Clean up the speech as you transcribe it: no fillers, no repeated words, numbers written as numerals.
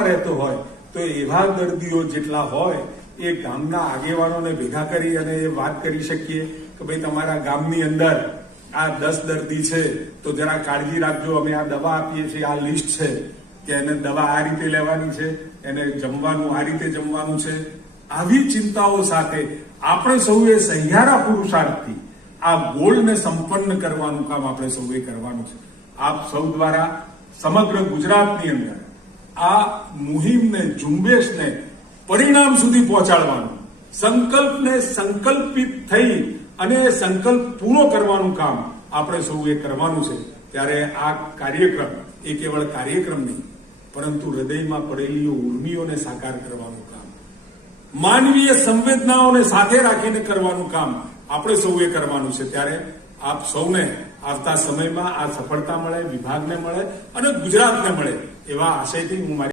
રહેતો હોય તો એવા દર્દીઓ જેટલા હોય એ ગામના આગેવાનોને ભેગા કરી અને એ વાત કરી શકીએ કે ભાઈ તમારા ગામની અંદર આ 10 દર્દી છે તો જરા કાળજી રાખજો, અમે આ દવા આપીએ છીએ, આ લિસ્ટ છે કે એને દવા આ રીતે લેવાની છે, એને જમવાનું આ રીતે જમવાનું છે. આવી ચિંતાઓ સાથે આપણે સૌએ સહિયારા પુરુષાર્થથી આ ગોલને સંપન્ન કરવાનું કામ આપણે સૌએ કરવાનું છે. આપ સૌ દ્વારા સમગ્ર ગુજરાતની અંદર આ મુહિમને, ઝુંબેશને પરિણામ સુધી પહોંચાડવાનું, સંકલ્પને સંકલ્પિત થઈ અને સંકલ્પ પૂરો કરવાનું કામ આપણે સૌએ કરવાનું છે. ત્યારે આ કાર્યક્રમ એ કેવળ કાર્યક્રમ નહીં, પરંતુ હૃદયમાં પડેલી ઉર્મિઓને સાકાર કરવાનું કામ, માનવીય સંવેદનાઓને સાથે રાખીને કરવાનું કામ આપણે સૌએ કરવાનું છે. ત્યારે આપ સૌને આવતા સમયમાં આ સફળતા મળે, વિભાગને મળે અને ગુજરાતને મળે એવા આશયથી હું મારી